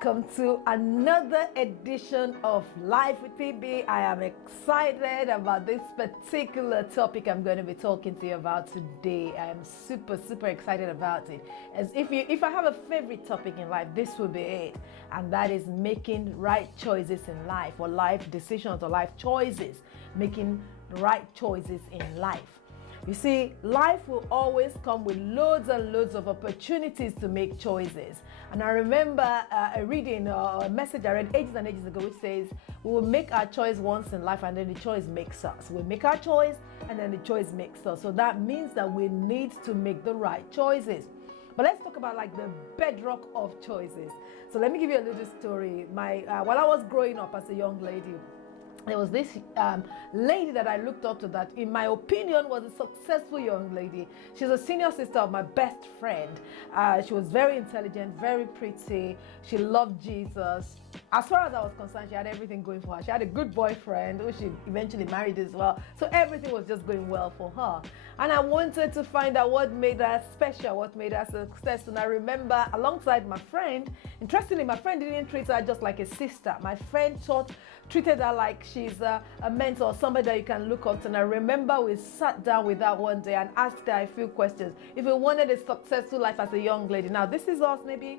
welcome to another edition of Life with PB. I am excited about this particular topic I'm going to be talking to you about today. I am super excited about it. As if I have a favorite topic in life, this will be it, and that is making right choices in life, or life decisions, or life choices, making right choices in life. You see, life will always come with loads and loads of opportunities to make choices. And I remember a reading or a message I read ages and ages ago which says, we will make our choice once in life and then the choice makes us. We'll make our choice and then the choice makes us. So that means that we need to make the right choices. But let's talk about like the bedrock of choices. So let me give you a little story. While I was growing up as a young lady, there was this lady that I looked up to that, in my opinion, was a successful young lady. She's a senior sister of my best friend. She was very intelligent, very pretty. She loved Jesus. As far as I was concerned, she had everything going for her. She had a good boyfriend who she eventually married as well. So everything was just going well for her. And I wanted to find out what made her special, what made her successful. And I remember alongside my friend, interestingly, my friend didn't treat her just like a sister. My friend treated her like she's a mentor, somebody that you can look up to. And I remember we sat down with her one day and asked her a few questions. If we wanted a successful life as a young lady. Now, this is us maybe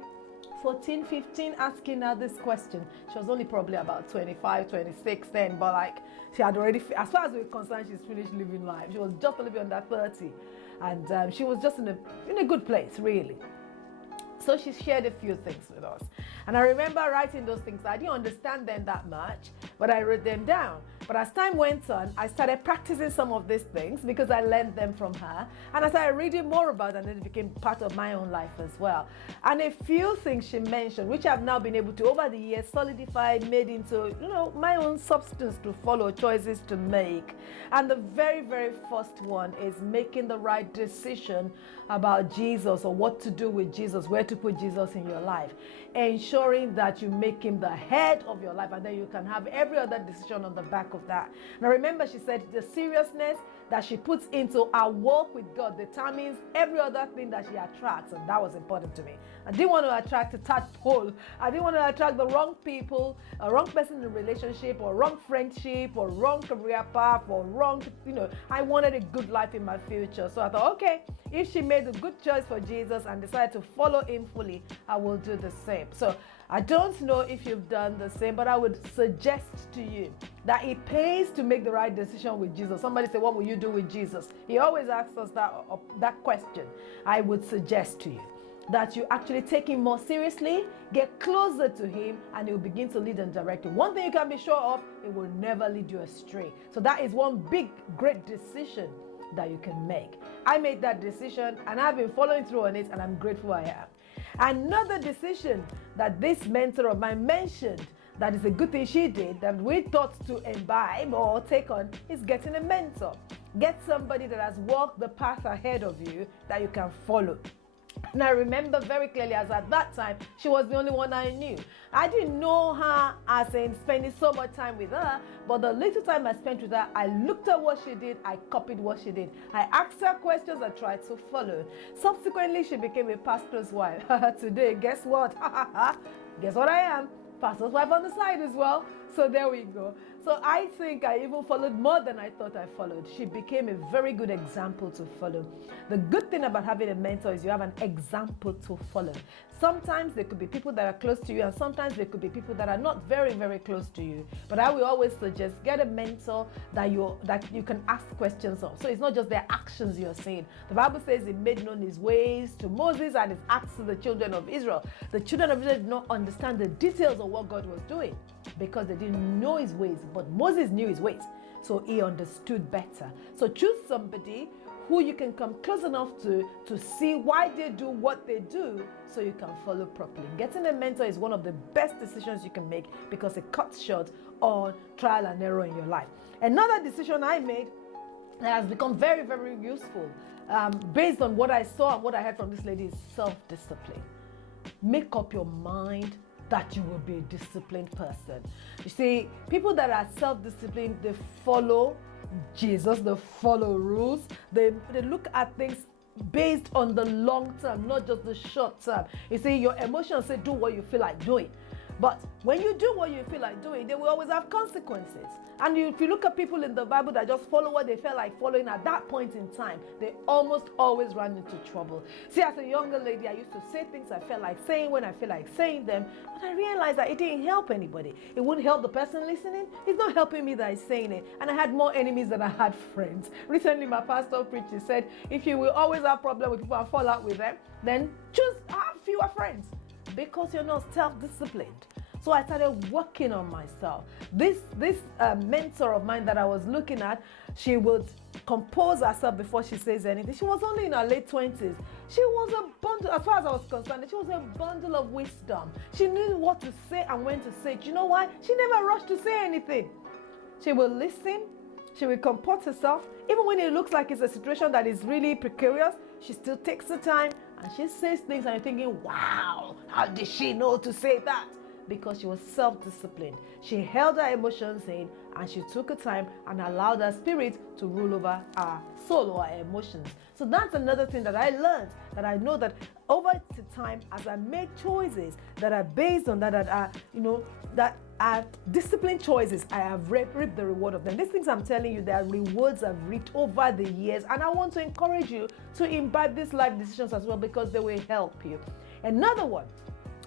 14, 15, asking her this question. She was only probably about 25, 26 then, but like she had already, as far as we're concerned, she's finished living life. She was just a little bit under 30, and she was just in a good place, really. So she shared a few things with us. And I remember writing those things. I didn't understand them that much, but I wrote them down. But as time went on, I started practicing some of these things because I learned them from her. And I started reading more about it, and it became part of my own life as well. And a few things she mentioned, which I've now been able to, over the years, solidify, made into, my own substance to follow, choices to make. And the very first one is making the right decision about Jesus, or what to do with Jesus, where to put Jesus in your life. Ensuring that you make him the head of your life, and then you can have every other decision on the back of that. Now remember, she said the seriousness that she puts into our walk with God determines every other thing that she attracts, and that was important to me. I didn't want to attract a tadpole. I didn't want to attract the wrong people, a wrong person in a relationship, or wrong friendship, or wrong career path, or wrong, I wanted a good life in my future. So I thought, okay, if she made a good choice for Jesus and decided to follow him fully, I will do the same. So I don't know if you've done the same, but I would suggest to you that it pays to make the right decision with Jesus. Somebody say, what will you do with Jesus? He always asks us that question. I would suggest to you that you actually take him more seriously, get closer to him, and he will begin to lead and direct you. One thing you can be sure of, it will never lead you astray. So that is one big, great decision that you can make. I made that decision, and I've been following through on it, and I'm grateful I have. Another decision that this mentor of mine mentioned, that is a good thing she did, that we thought to imbibe or take on, is getting a mentor. Get somebody that has walked the path ahead of you that you can follow. And I remember very clearly, as at that time, she was the only one I knew. I didn't know her as in spending so much time with her, but the little time I spent with her, I looked at what she did, I copied what she did. I asked her questions, I tried to follow. Subsequently, she became a pastor's wife. Today, guess what? Guess what I am? Pastor's wife on the side as well. So there we go. So I think I even followed more than I thought I followed. She became a very good example to follow. The good thing about having a mentor is you have an example to follow. Sometimes there could be people that are close to you, and sometimes there could be people that are not very close to you. But I will always suggest get a mentor that you can ask questions of. So it's not just their actions you're seeing. The Bible says he made known his ways to Moses and his acts to the children of Israel. The children of Israel did not understand the details of what God was doing because they didn't know his ways, but Moses knew his ways, so he understood better. So choose somebody who you can come close enough to see why they do what they do, so you can follow properly. Getting a mentor is one of the best decisions you can make because it cuts short on trial and error in your life. Another decision I made that has become very useful, based on what I saw and what I heard from this lady, is self-discipline. Make up your mind that you will be a disciplined person. You see, people that are self-disciplined, they follow Jesus, they follow rules, they look at things based on the long term, not just the short term. You see, your emotions say do what you feel like doing. But when you do what you feel like doing, they will always have consequences. And if you look at people in the Bible that just follow what they felt like following at that point in time, they almost always run into trouble. See, as a younger lady, I used to say things I felt like saying when I feel like saying them, but I realized that it didn't help anybody. It wouldn't help the person listening. It's not helping me that I'm saying it. And I had more enemies than I had friends. Recently, my pastor preached, he said, if you will always have problem with people and fall out with them, then choose have fewer friends because you're not self-disciplined. So I started working on myself. This mentor of mine that I was looking at, she would compose herself before she says anything. She was only in her late 20s. She was a bundle, as far as I was concerned, she was a bundle of wisdom. She knew what to say and when to say it. You know why? She never rushed to say anything. She will listen. She will comport herself. Even when it looks like it's a situation that is really precarious, she still takes the time and she says things and you're thinking, wow, how did she know to say that? Because she was self-disciplined. She held her emotions in and she took her time and allowed her spirit to rule over her soul or her emotions. So that's another thing that I learned, that I know that over time, as I make choices that are based on that are disciplined choices, I have reaped the reward of them. These things I'm telling you, their rewards I've reaped over the years. And I want to encourage you to imbibe these life decisions as well, because they will help you. Another one,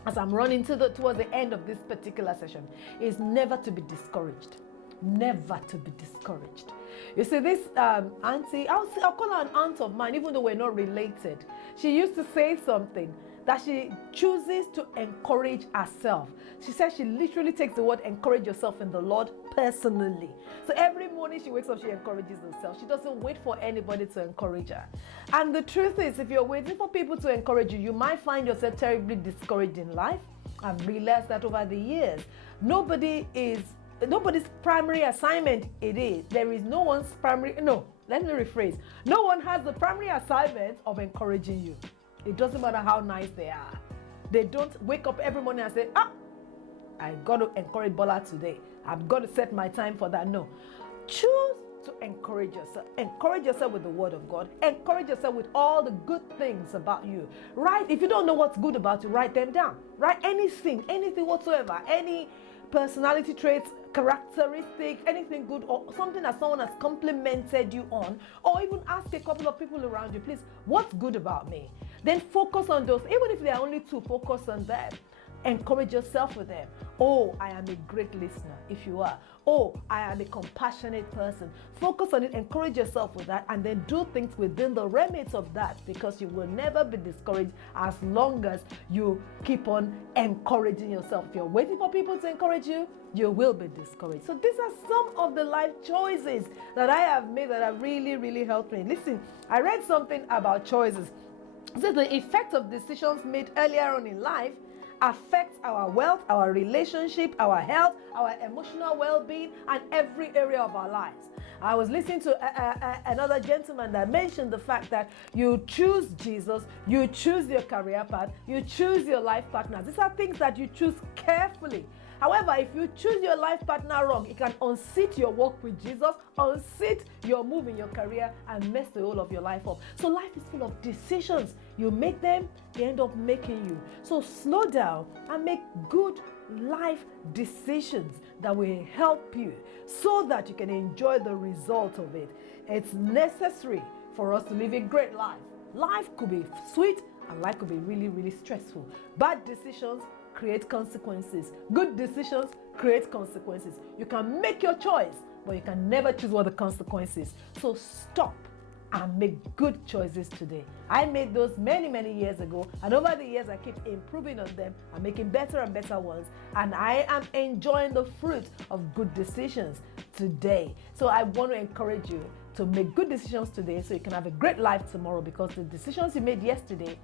as I'm running towards the end of this particular session, is never to be discouraged. Never to be discouraged. You see, this auntie, I'll call her an aunt of mine, even though we're not related. She used to say something that she chooses to encourage herself. She says she literally takes the word encourage yourself in the Lord personally. So every morning she wakes up, she encourages herself. She doesn't wait for anybody to encourage her. And the truth is, if you're waiting for people to encourage you, you might find yourself terribly discouraged in life. I've realized that over the years. Nobody's primary assignment it is. There is no one's primary, no, let me rephrase. No one has the primary assignment of encouraging you. It doesn't matter how nice they are. They don't wake up every morning and say, I got to encourage Bola today. I've got to set my time for that. No. Choose to encourage yourself. Encourage yourself with the word of God. Encourage yourself with all the good things about you. Write, if you don't know what's good about you, write them down. Write anything whatsoever, any personality traits, characteristic, anything good, or something that someone has complimented you on, or even ask a couple of people around you, please, what's good about me? Then focus on those. Even if there are only two, focus on them. Encourage yourself with them. Oh, I am a great listener, if you are. Oh, I am a compassionate person. Focus on it, encourage yourself with that, and then do things within the remit of that, because you will never be discouraged as long as you keep on encouraging yourself. If you're waiting for people to encourage you, you will be discouraged. So these are some of the life choices that I have made that have really, really helped me. Listen, I read something about choices. It says the effect of decisions made earlier on in life affects our wealth, our relationship, our health, our emotional well-being, and every area of our lives. I was listening to another gentleman that mentioned the fact that you choose Jesus, you choose your career path, you choose your life partner. These are things that you choose carefully. However, if you choose your life partner wrong, it can unseat your walk with Jesus, unseat your move in your career, and mess the whole of your life up. So life is full of decisions. You make them, they end up making you. So slow down and make good life decisions that will help you so that you can enjoy the result of it. It's necessary for us to live a great life. Life could be sweet and life could be really, really stressful. Bad decisions create consequences. Good decisions create consequences. You can make your choice, but you can never choose what the consequence is. So stop and make good choices today. I made those many, many years ago, and over the years I keep improving on them and making better and better ones, and I am enjoying the fruit of good decisions today. So I want to encourage you to make good decisions today so you can have a great life tomorrow, because the decisions you made yesterday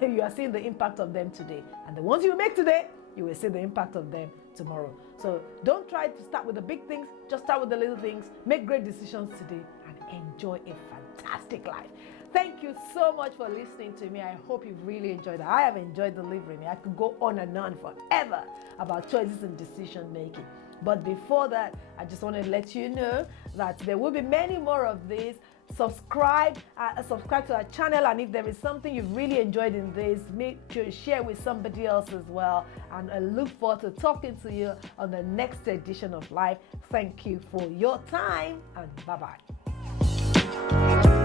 you are seeing the impact of them today, and the ones you make today, you will see the impact of them tomorrow. So don't try to start with the big things, just start with the little things. Make great decisions today and enjoy a fantastic life. Thank you so much for listening to me. I hope you've really enjoyed it. I have enjoyed delivering it. I could go on and on forever about choices and decision making. But before that, I just want to let you know that there will be many more of these subscribe to our channel, and if there is something you've really enjoyed in this, make sure you share with somebody else as well. And I look forward to talking to you on the next edition of Life. Thank you for your time, and bye-bye.